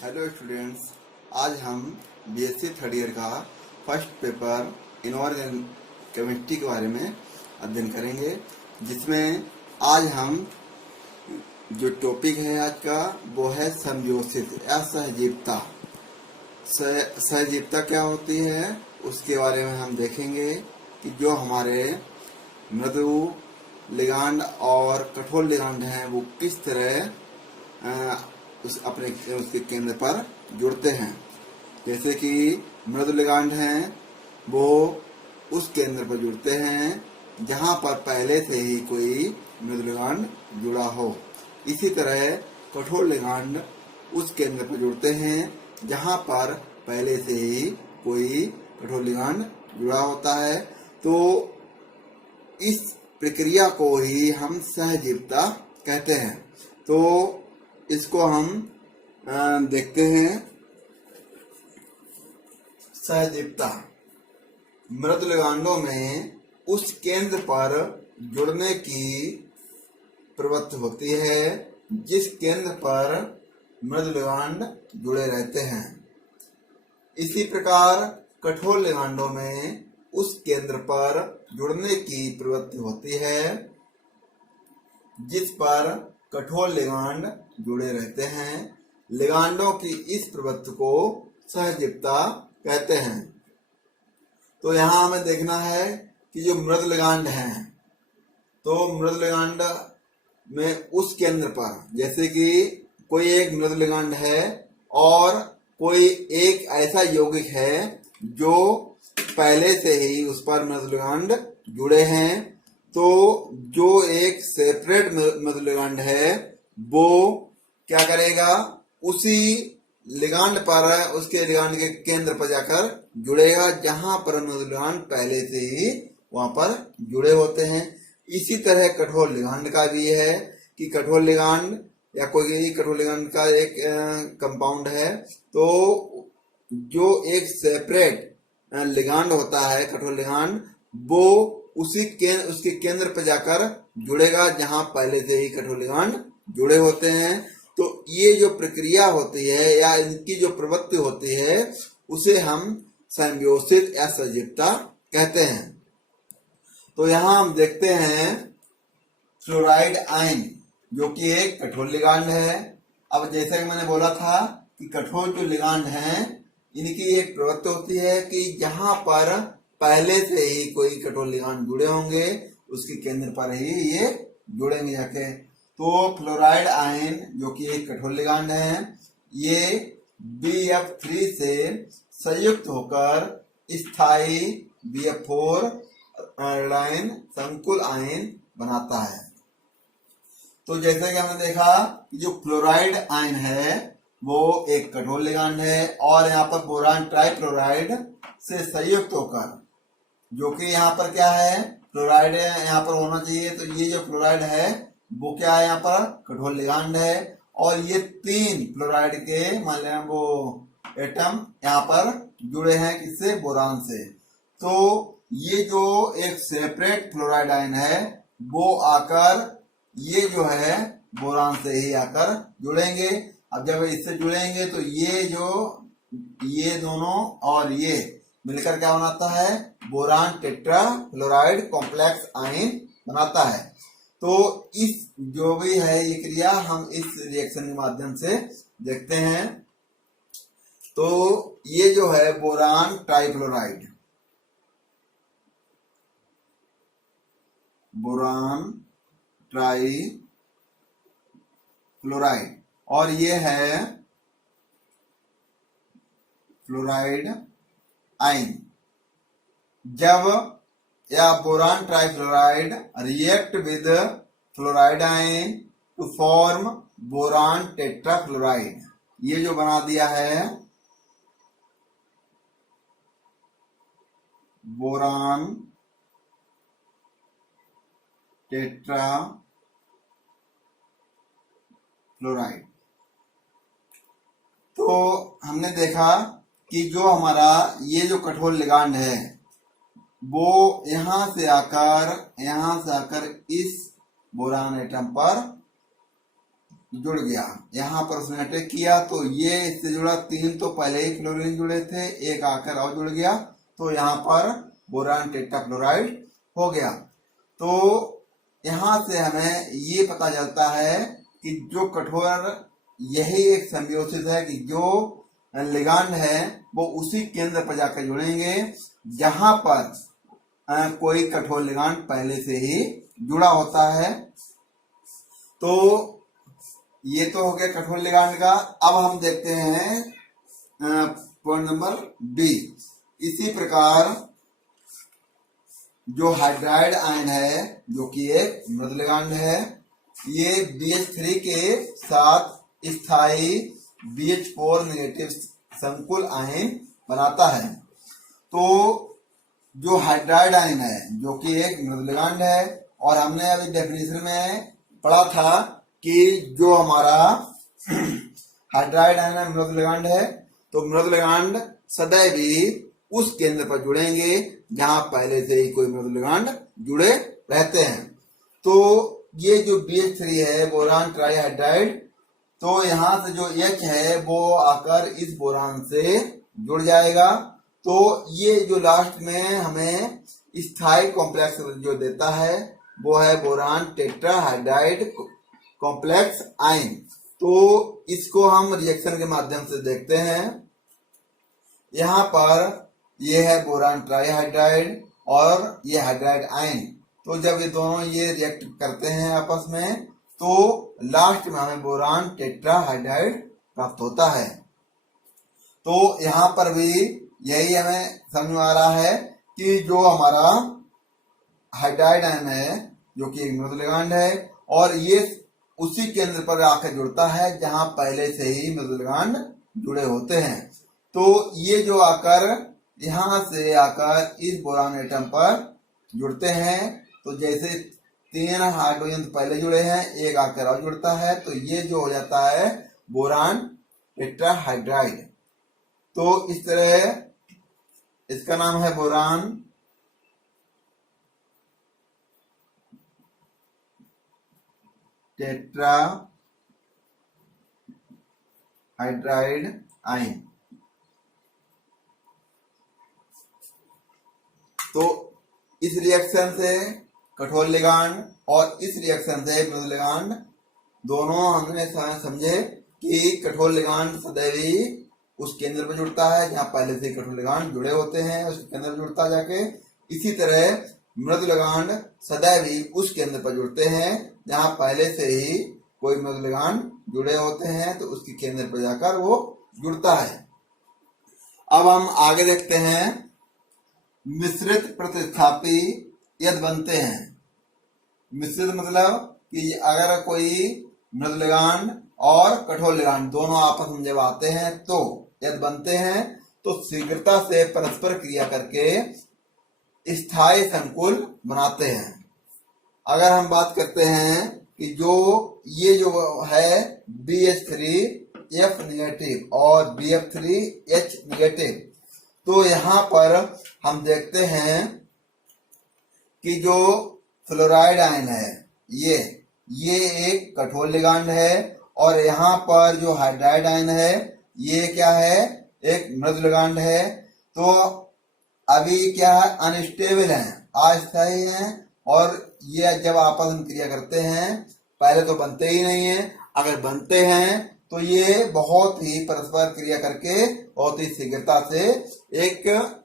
Hello students, आज हम BSc third year का फर्स्ट पेपर इनऑर्गेनिक केमिस्ट्री के बारे में अध्ययन करेंगे, जिसमें आज हम जो टॉपिक है आज का वो है संयोजित या सहजीवता। सहजीवता क्या होती है उसके बारे में हम देखेंगे कि जो हमारे मृदु लिगांड और कठोर लिगांड हैं वो किस तरह उसके केंद्र पर जुड़ते हैं। जैसे कि मृदु लिगांड हैं वो उस केंद्र पर जुड़ते हैं जहां पर पहले से ही कोई मृदु लिगांड जुड़ा हो। इसी तरह कठोर लिगांड उस केंद्र पर जुड़ते हैं जहां पर पहले से ही कोई कठोर लिगांड जुड़ा होता है। तो इस प्रक्रिया को ही हम सहजीवता कहते हैं। तो इसको हम देखते हैं। सहजीवता मृदु लिगांडों में उस केंद्र पर जुड़ने की प्रवृत्ति होती है जिस केंद्र पर मृदु लिगांड जुड़े रहते हैं। इसी प्रकार कठोर लिगांडों में उस केंद्र पर जुड़ने की प्रवृत्ति होती है जिस पर कठोर लिगांड जुड़े रहते हैं। लिगांडों की इस प्रवृत्ति को सहजीवता कहते हैं। तो यहाँ हमें देखना है कि जो मृदु लिगांड हैं, तो मृदु लिगांड में उस केंद्र पर, जैसे कि कोई एक मृदु लिगांड है और कोई एक ऐसा यौगिक है जो पहले से ही उस पर मृदु लिगांड जुड़े हैं, तो जो एक सेपरेट मृदु लिगांड है वो क्या करेगा, उसी लिगांड पर, उसके लिगांड के केंद्र पर जाकर जुड़ेगा जहां पर मृदु लिगांड पहले से ही वहां पर जुड़े होते हैं। इसी तरह कठोर लिगांड का भी है कि कठोर लिगांड या कोई कठोर लिगांड का एक कंपाउंड है, तो जो एक सेपरेट लिगांड होता है कठोर लिगांड, वो उसके केंद्र पर जाकर जुड़ेगा जहां पहले से ही कठोर लिगांड जुड़े होते हैं। तो ये जो प्रक्रिया होती है या इनकी जो प्रवृत्ति होती है उसे हम संयोजित या सहजीवता कहते हैं। तो यहाँ हम देखते हैं फ्लोराइड आयन जो कि एक कठोर लिगांड है। अब जैसे कि मैंने बोला था कि कठोर जो लिगांड हैं इनकी एक प्रवृत्ति होती है कि जहां पर पहले से ही कोई कठोर लिगांड जुड़े होंगे उसके केंद्र पर ही ये जुड़ेंगे जाके। तो फ्लोराइड आयन जो कि एक कठोर लिगांड है, ये BF3 से संयुक्त होकर स्थायी BF4 आयोडाइन संकुल आयन बनाता है। तो जैसे कि हमने देखा कि जो फ्लोराइड आयन है वो एक कठोर लिगांड है और यहाँ पर बोरान ट्राइफ्लोराइड से संयुक्त होकर, जो कि यहाँ पर क्या है, फ्लोराइड यहाँ पर होना चाहिए, तो ये जो फ्लोराइड है वो क्या है, यहाँ पर कठोर लिगांड है। और ये 3 फ्लोराइड के मान लें वो एटम यहाँ पर जुड़े हैं किससे, बोरान से। तो ये जो एक सेपरेट फ्लोराइड आयन है वो आकर ये जो है बोरान से ही आकर जुड़ेंगे। अब जब इससे जुड़ेंगे तो ये दोनों और ये मिलकर क्या बनाता है, boron tetra fluoride complex ion बनाता है। तो इस जो भी है ये क्रिया हम इस रिएक्शन के माध्यम से देखते हैं। तो ये जो है बोरान ट्राइफ्लोराइड, बोरान ट्राइफ्लोराइड, और ये है फ्लोराइड आयन। जब या boron trifluoride react with fluoride ion to form boron tetrafluoride, ये जो बना दिया है बोरान टेट्राफ्लोराइड। तो हमने देखा कि जो हमारा ये जो कठोर लिगांड है वो यहां से आकर इस बोरान एटम पर जुड़ गया। यहाँ पर उसने अटैक किया तो ये इससे जुड़ा, 3 तो पहले ही फ्लोरीन जुड़े थे, एक आकर और जुड़ गया, तो यहाँ पर बोरान टेट्राफ्लोराइड हो गया। तो यहाँ से हमें ये पता चलता है कि जो कठोर, यही एक सिम्बियोसिस है कि जो लिगांड है वो उसी केंद्र पर जाकर जुड़ेंगे जहां पर कोई कठोर लिगांड पहले से ही जुड़ा होता है। तो ये तो हो गया कठोर लिगांड का। अब हम देखते हैं पॉइंट नंबर बी। इसी प्रकार जो हाइड्राइड आयन है, जो कि एक मृदु लिगांड है, ये BH3 के साथ स्थायी BH4 नेगेटिव संकुल आयन बनाता है। तो जो हाइड्राइड आयन है, जो कि एक मृदु लिगांड है, और हमने अभी डेफिनेशन में पढ़ा था कि जो हमारा हाइड्राइड आयन है, मृदु लिगांड है, तो मृदु लिगांड सदैव ही उस केंद्र पर जुड़ेंगे जहां पहले से ही कोई मृदु लिगांड जुड़े रहते हैं। तो ये जो BH3 है, बोरान ट्राईहाइड्राइड, तो यहाँ से जो H है वो आकर इस बोरान से जुड़ जाएगा। तो ये जो लास्ट में हमें स्थायी कॉम्प्लेक्स जो देता है वो है बोरान टेट्राहाइड्राइड कॉम्प्लेक्स आयन। तो इसको हम रिएक्शन के माध्यम से देखते हैं। यहाँ पर ये है बोरान ट्राईहाइड्राइड और ये हाइड्राइड आयन। तो जब ये दोनों ये रिएक्ट करते हैं आपस में, तो लास्ट में हमें बोरान टेट्राहाइड्राइड प्राप्त होता है। तो यहाँ पर भी यही हमें समझ में आ रहा है कि जो हमारा हाइड्राइड आयन है, जो कि एक मृदु लिगांड है, और ये उसी केंद्र पर आकर जुड़ता है जहां पहले से ही मृदु लिगांड जुड़े होते हैं। तो ये जो आकर यहां से आकर इस बोरान एटम पर जुड़ते हैं, तो जैसे 3 हाइड्रोजन पहले जुड़े हैं, एक आकर और जुड़ता है, तो ये जो हो जाता है बोरान टेट्राहाइड्राइड। तो इस तरह इसका नाम है बोरान टेट्राहाइड्राइड आयन। तो इस रिएक्शन से कठोर लिगांड और इस रिएक्शन से मृदु लिगांड, दोनों हमने समझे कि कठोर लिगांड सदैव ही उस केंद्र पर जुड़ता है जहां पहले से कठोर लिगांड जुड़े होते हैं, उस केंद्र पर जुड़ता जाके। इसी तरह मृदु लिगांड सदैव ही उस केंद्र पर जुड़ते हैं जहां पहले से ही कोई मृदु लिगांड जुड़े होते हैं, तो उसके केंद्र पर जाकर वो जुड़ता है। अब हम आगे देखते हैं मिश्रित प्रतिस्थापी यदि बनते हैं। मिश्रित मतलब कि अगर कोई मृदु लिगांड और कठोर लिगांड दोनों आपस में जब आते हैं, तो यदि बनते हैं तो शीघ्रता से परस्पर क्रिया करके स्थायी संकुल बनाते हैं। अगर हम बात करते हैं कि जो ये जो है BH3F नेगेटिव और BF3H नेगेटिव, तो यहाँ पर हम देखते हैं कि जो फ्लोराइड आयन है, ये एक कठोर लिगांड है, और यहाँ पर जो हाइड्राइड आयन है ये क्या है, एक मृदु लिगांड है। तो अभी क्या है, अनस्टेबल है, अस्थायी है, और ये जब आपस में क्रिया करते हैं पहले तो बनते ही नहीं है, अगर बनते हैं तो ये बहुत ही परस्पर क्रिया करके बहुत ही शीघ्रता से एक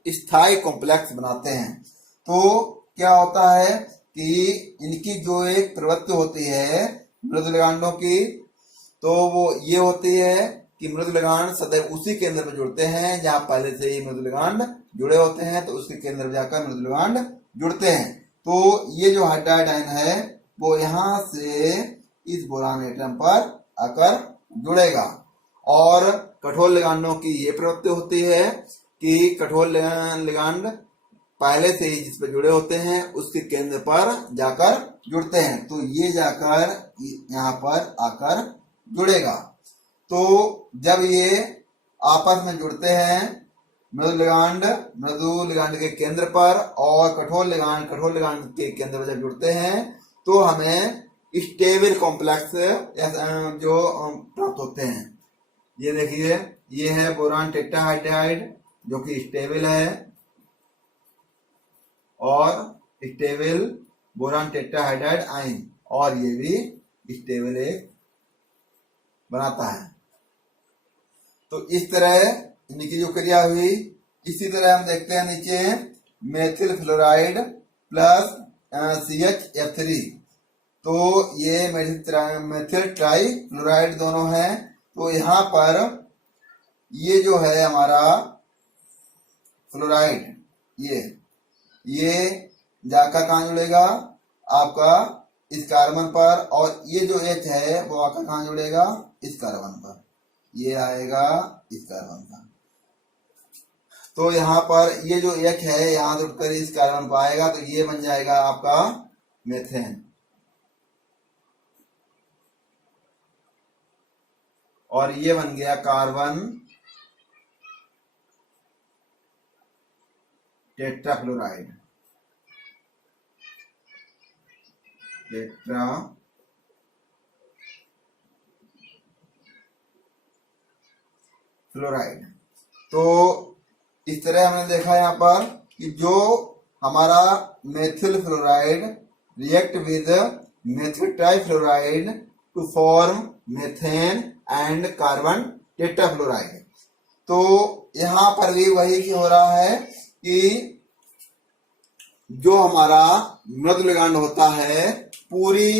स्थायी कॉम्प्लेक्स बनाते हैं। तो क्या होता है कि इनकी जो एक प्रवृत्ति होती है मृदु लिगांडों की, तो वो ये होती है कि मृदु लिगांड सदैव उसी केंद्र पर जुड़ते हैं जहां पहले से ही मृदु लिगांड जुड़े होते हैं, तो उसके केंद्र पर जाकर मृदु लिगांड जुड़ते हैं। तो ये जो हाइड्राइड आयन है वो यहाँ से इस बोरान एटम पर आकर जुड़ेगा। और कठोर लिगांडों की ये प्रवृत्ति होती है कि कठोर लिगांड पहले से ही जिस पर जुड़े होते हैं उसके केंद्र पर जाकर जुड़ते हैं, तो ये जाकर यहाँ पर आकर जुड़ेगा। तो जब ये आपस में जुड़ते हैं मृदु लिगांड के केंद्र पर, और कठोर लिगांड के केंद्र पर जब जुड़ते हैं, तो हमें स्टेबल कॉम्प्लेक्स जो प्राप्त होते हैं। ये देखिए, ये है बोरान टेट्राहाइड्राइड जो कि स्टेबल है, और स्टेबल बोरान टेट्राहाइड्राइड आयन, और ये भी स्टेबल एक बनाता है। तो इस तरह इनकी जो क्रिया हुई, इसी तरह हम देखते हैं नीचे मेथिल फ्लोराइड प्लस CHF3। तो ये मेथिल ट्राई फ्लोराइड दोनों हैं। तो यहाँ पर ये जो है हमारा फ्लोराइड, ये जाकर कहाँ जुड़ेगा आपका इस कार्बन पर, और ये जो H है वो आकर कहाँ जुड़ेगा इस कार्बन पर, ये आएगा इस कार्बन पर। तो यहाँ पर ये जो H है यहाँ जुड़कर इस कार्बन पर आएगा, तो ये बन जाएगा आपका मेथेन, और ये बन गया कार्बन टेट्राफ्लोराइड। फ्लोराइड। तो इस तरह हमने देखा यहाँ पर कि जो हमारा methyl fluoride react with methyl trifluoride to form methane and carbon tetrafluoride. तो यहाँ पर भी वही हो रहा है कि जो हमारा मृदु लिगांड होता है, पूरी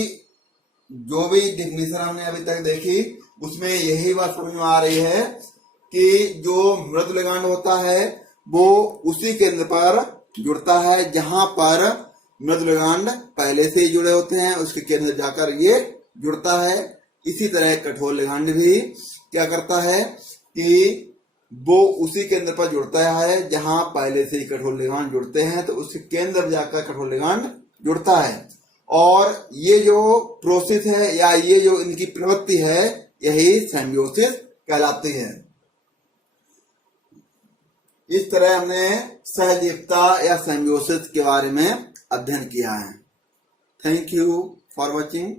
जो भी डिफिनीशन हमने अभी तक देखी उसमें यही बात समझ में आ रही है कि जो मृदु लिगांड होता है वो उसी केंद्र पर जुड़ता है जहां पर मृदु लिगांड पहले से ही जुड़े होते हैं, उसके केंद्र जाकर ये जुड़ता है। इसी तरह कठोर लिगांड भी क्या करता है कि वो उसी केंद्र पर जुड़ता है जहां पहले से ही कठोर लिगांड जुड़ते हैं, तो उसके केंद्र जाकर कठोर लिगांड जुड़ता है। और ये जो प्रोसेस है या ये जो इनकी प्रवृत्ति है यही सिम्बियोसिस कहलाती है। इस तरह हमने सहजीवता या सिम्बियोसिस के बारे में अध्ययन किया है। Thank you for watching.